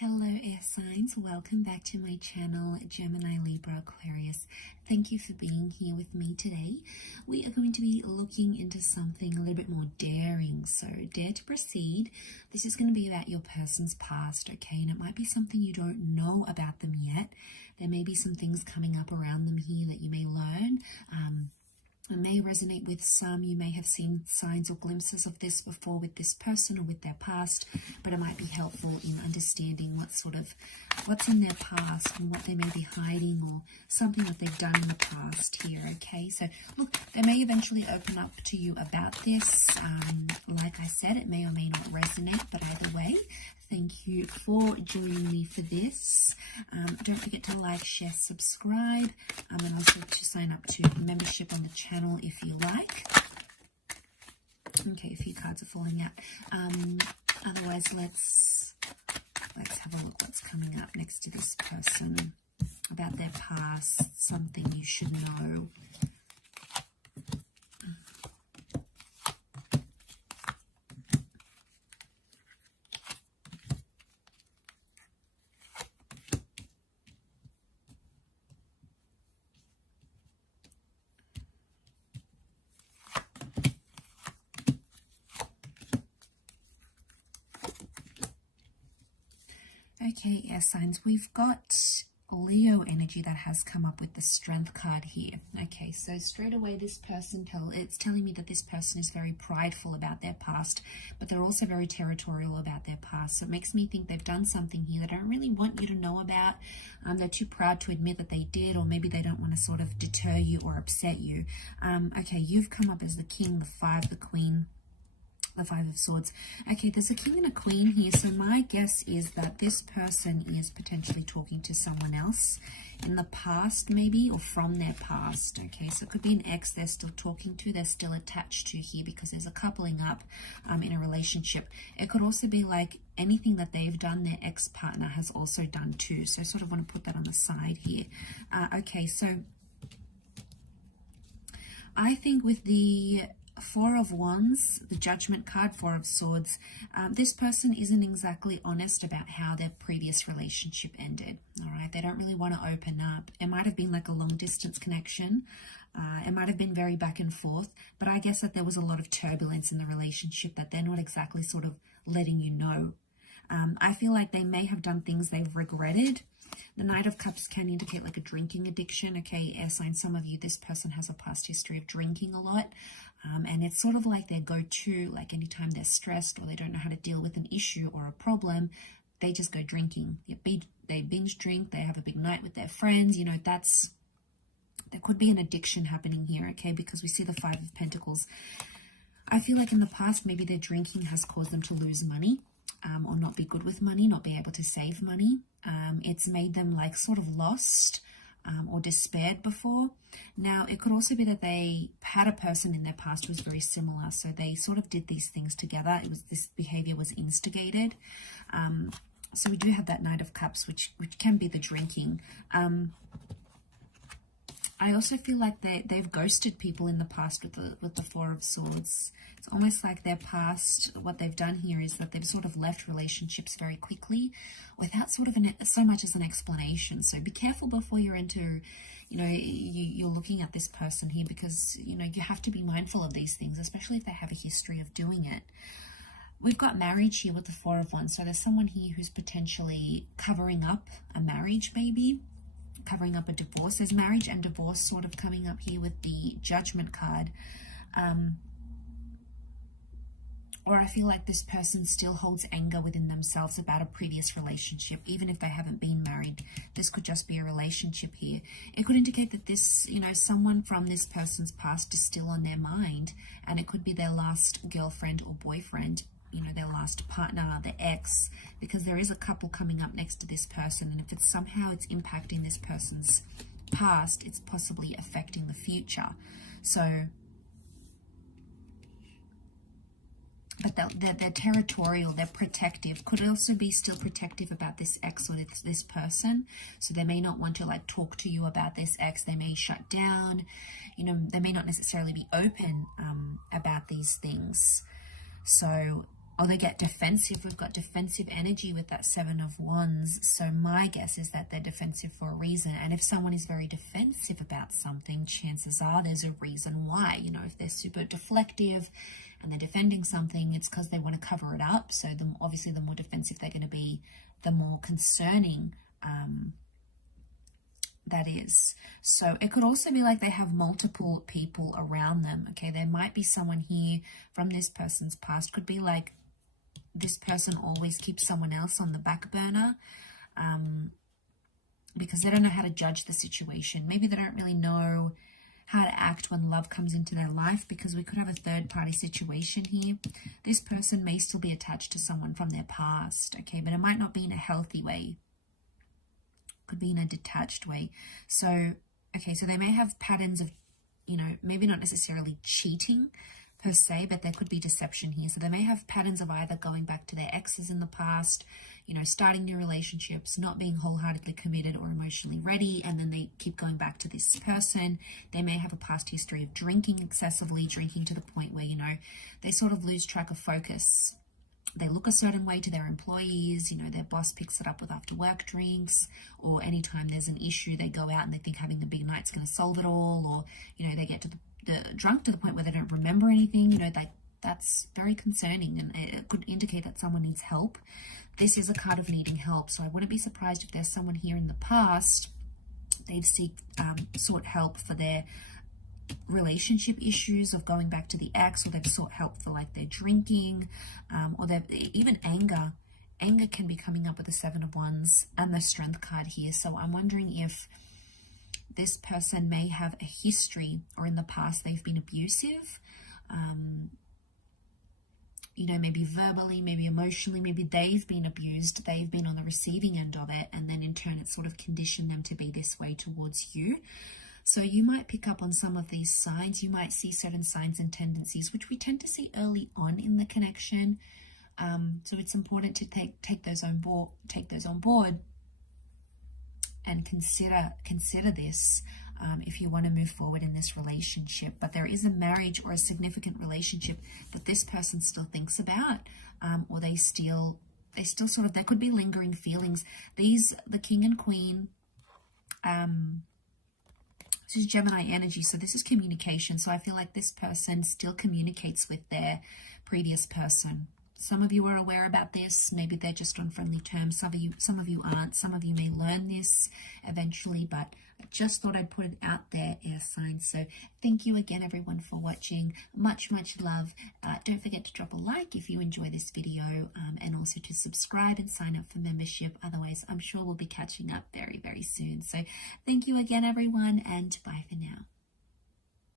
Hello air signs, welcome back to my channel Gemini, Libra, Aquarius. Thank you for being here with me today. We are going to be looking into something a little bit more daring, so dare to proceed. This is going to be about your person's past, okay, and it might be something you don't know about them yet. There may be some things coming up around them here that you may learn. It may resonate with some. You may have seen signs or glimpses of this before with this person or with their past, but it might be helpful in understanding what's in their past and what they may be hiding or something that they've done in the past here, okay? So look, they may eventually open up to you about this. Like I said, it may or may not resonate, but either way, thank you for joining me for this. Don't forget to like, share, subscribe, and also to sign up to membership on the channel if you like. Okay, a few cards are falling out. Otherwise, let's have a look what's coming up next to this person about their past, something you should know. Okay, air signs, we've got Leo energy that has come up with the Strength card here. Okay, so straight away this person, it's telling me that this person is very prideful about their past, but they're also very territorial about their past. So it makes me think they've done something here that I don't really want you to know about. They're too proud to admit that they did, or maybe they don't want to sort of deter you or upset you. Okay, you've come up as the King, the Five, the Queen, the Five of Swords. Okay, there's a King and a Queen here, so my guess is that this person is potentially talking to someone else in the past, maybe, or from their past. Okay, so it could be an ex they're still talking to, they're still attached to here, because there's a coupling up in a relationship. It could also be like anything that they've done, their ex-partner has also done too, so I sort of want to put that on the side here. Okay, so I think with the Four of Wands, the Judgment card, Four of Swords, this person isn't exactly honest about how their previous relationship ended. All right, they don't really want to open up. It might have been like a long distance connection. It might have been very back and forth, but I guess that there was a lot of turbulence in the relationship that they're not exactly sort of letting you know. I feel like they may have done things they've regretted. The Knight of Cups can indicate like a drinking addiction. Okay, air sign, some of you, this person has a past history of drinking a lot. And it's sort of like their go-to, like anytime they're stressed or they don't know how to deal with an issue or a problem, they just go drinking. They binge drink, they have a big night with their friends. You know, there could be an addiction happening here, okay, because we see the Five of Pentacles. I feel like in the past, maybe their drinking has caused them to lose money. Or not be good with money, not be able to save money. It's made them like sort of lost or despaired before. Now, it could also be that they had a person in their past who was very similar. So they sort of did these things together. This behavior was instigated. So we do have that Knight of Cups, which can be the drinking. I also feel like they've ghosted people in the past with the Four of Swords. It's almost like their past, what they've done here is that they've sort of left relationships very quickly without sort of so much as an explanation. So be careful before you're into, you know, you're looking at this person here, because, you know, you have to be mindful of these things, especially if they have a history of doing it. We've got marriage here with the Four of Wands. So there's someone here who's potentially covering up a marriage, maybe covering up a divorce. There's marriage and divorce sort of coming up here with the Judgment card. Or I feel like this person still holds anger within themselves about a previous relationship, even if they haven't been married. This could just be a relationship here. It could indicate that this, you know, someone from this person's past is still on their mind, and it could be their last girlfriend or boyfriend, you know, their last partner, their ex, because there is a couple coming up next to this person, and if it's somehow it's impacting this person's past, it's possibly affecting the future. So, but they're territorial, they're protective. Could also be still protective about this ex or this person. So they may not want to like talk to you about this ex. They may shut down. You know, they may not necessarily be open about these things. So or they get defensive. We've got defensive energy with that Seven of Wands. So my guess is that they're defensive for a reason. And if someone is very defensive about something, chances are there's a reason why. You know, if they're super deflective and they're defending something, it's because they want to cover it up. So obviously the more defensive they're going to be, the more concerning that is. So it could also be like they have multiple people around them. Okay, there might be someone here from this person's past. Could be like this person always keeps someone else on the back burner because they don't know how to judge the situation. Maybe they don't really know how to act when love comes into their life, because we could have a third party situation here. This person may still be attached to someone from their past, okay, but it might not be in a healthy way. Could be in a detached way. So, okay, so they may have patterns of, you know, maybe not necessarily cheating per se, but there could be deception here. So they may have patterns of either going back to their exes in the past, you know, starting new relationships, not being wholeheartedly committed or emotionally ready, and then they keep going back to this person. They may have a past history of drinking excessively, drinking to the point where, you know, they sort of lose track of focus. They look a certain way to their employees, you know, their boss picks it up with after work drinks, or anytime there's an issue, they go out and they think having a big night's going to solve it all, or, you know, they get to the drunk to the point where they don't remember anything. You know, that's very concerning, and it could indicate that someone needs help. This is a card of needing help, so I wouldn't be surprised if there's someone here in the past, they've sought help for their relationship issues of going back to the ex, or they've sought help for like their drinking, or they've even anger can be coming up with the Seven of Wands and the Strength card here. So I'm wondering if this person may have a history, or in the past they've been abusive, you know, maybe verbally, maybe emotionally, maybe they've been abused, they've been on the receiving end of it, and then in turn it sort of conditioned them to be this way towards you. So you might pick up on some of these signs. You might see certain signs and tendencies, which we tend to see early on in the connection. So it's important to take those on board and consider this if you want to move forward in this relationship. But there is a marriage or a significant relationship that this person still thinks about, or they still sort of, there could be lingering feelings. The King and Queen, this is Gemini energy, so this is communication. So I feel like this person still communicates with their previous person. Some of you are aware about this. Maybe they're just on friendly terms. Some of you aren't. Some of you may learn this eventually, but I just thought I'd put it out there, air signs. So thank you again, everyone, for watching. Much love. Don't forget to drop a like if you enjoy this video, and also to subscribe and sign up for membership. Otherwise, I'm sure we'll be catching up very soon. So thank you again, everyone, and bye for now.